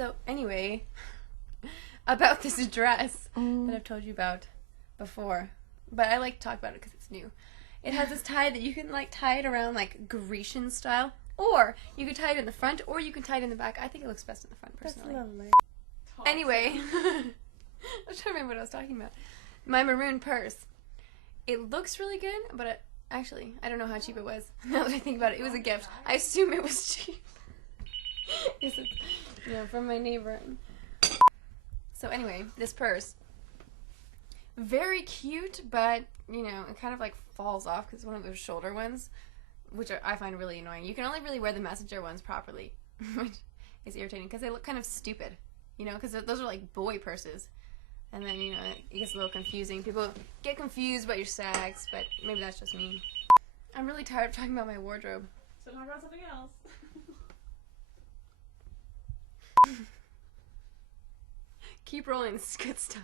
So anyway, about this dress that I've told you about before, but I like to talk about it because it's new. It has this tie that you can like tie it around like Grecian style, or you can tie it in the front, or you can tie it in the back. I think it looks best in the front personally. That's lovely. Anyway, I was trying to remember what I was talking about. My maroon purse. It looks really good, but actually, I don't know how cheap it was. Now that I think about it, it was a gift. I assume it was cheap. Yes, it's, from my neighbor. So anyway, this purse. Very cute, but, it kind of like falls off because it's one of those shoulder ones, which I find really annoying. You can only really wear the messenger ones properly, which is irritating because they look kind of stupid, because those are like boy purses. And then, it gets a little confusing. People get confused about your sags, but maybe that's just me. I'm really tired of talking about my wardrobe. So talk about something else. Keep rolling, this is good stuff.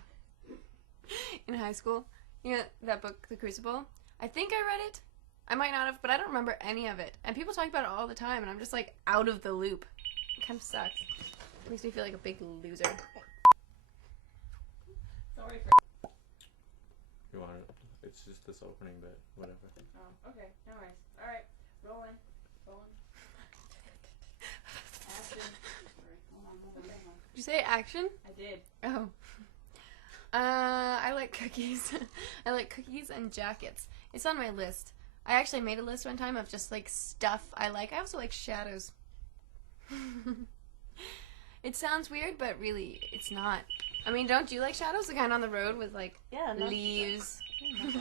In high school, that book, The Crucible? I think I read it. I might not have, but I don't remember any of it. And people talk about it all the time, and I'm just like out of the loop. It kind of sucks. It makes me feel like a big loser. Sorry for. You want it? It's just this opening bit, whatever. Oh, okay, no worries. Alright, rolling. Action. Sorry, hold on. Did you say action? I did. Oh. I like cookies. I like cookies and jackets. It's on my list. I actually made a list one time of just like stuff I like. I also like shadows. It sounds weird, but really, it's not. I mean, don't you like shadows? The kind on the road with like leaves. Yeah, Do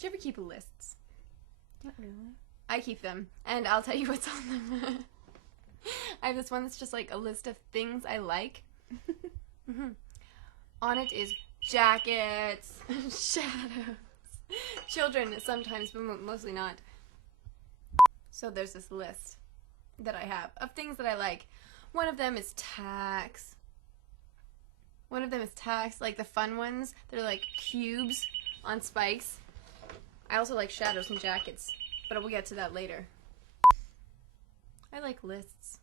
you ever keep lists? not really. I keep them, and I'll tell you what's on them. I have this one that's just like a list of things I like. On it is jackets, shadows, children sometimes, but mostly not. So there's this list that I have of things that I like. One of them is tacks. Like the fun ones. They're like cubes on spikes. I also like shadows and jackets, but we'll get to that later. I like lists.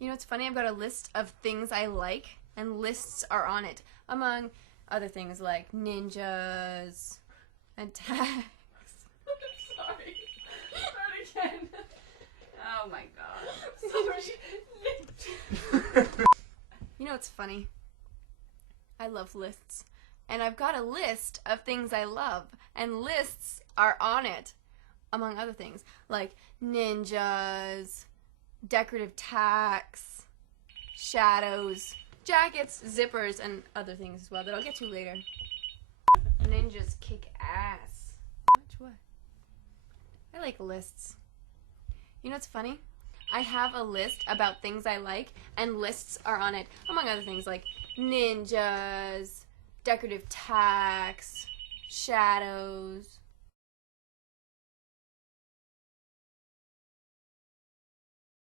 It's funny, I've got a list of things I like, and lists are on it, among other things like ninjas and tags. Sorry. Start again. Oh my god. Sorry. It's funny. I love lists. And I've got a list of things I love, and lists are on it, among other things, like ninjas, decorative tacks, shadows, jackets, zippers, and other things as well that I'll get to later. Ninjas kick ass. What? I like lists. It's funny? I have a list about things I like, and lists are on it, among other things like ninjas, decorative tacks, shadows,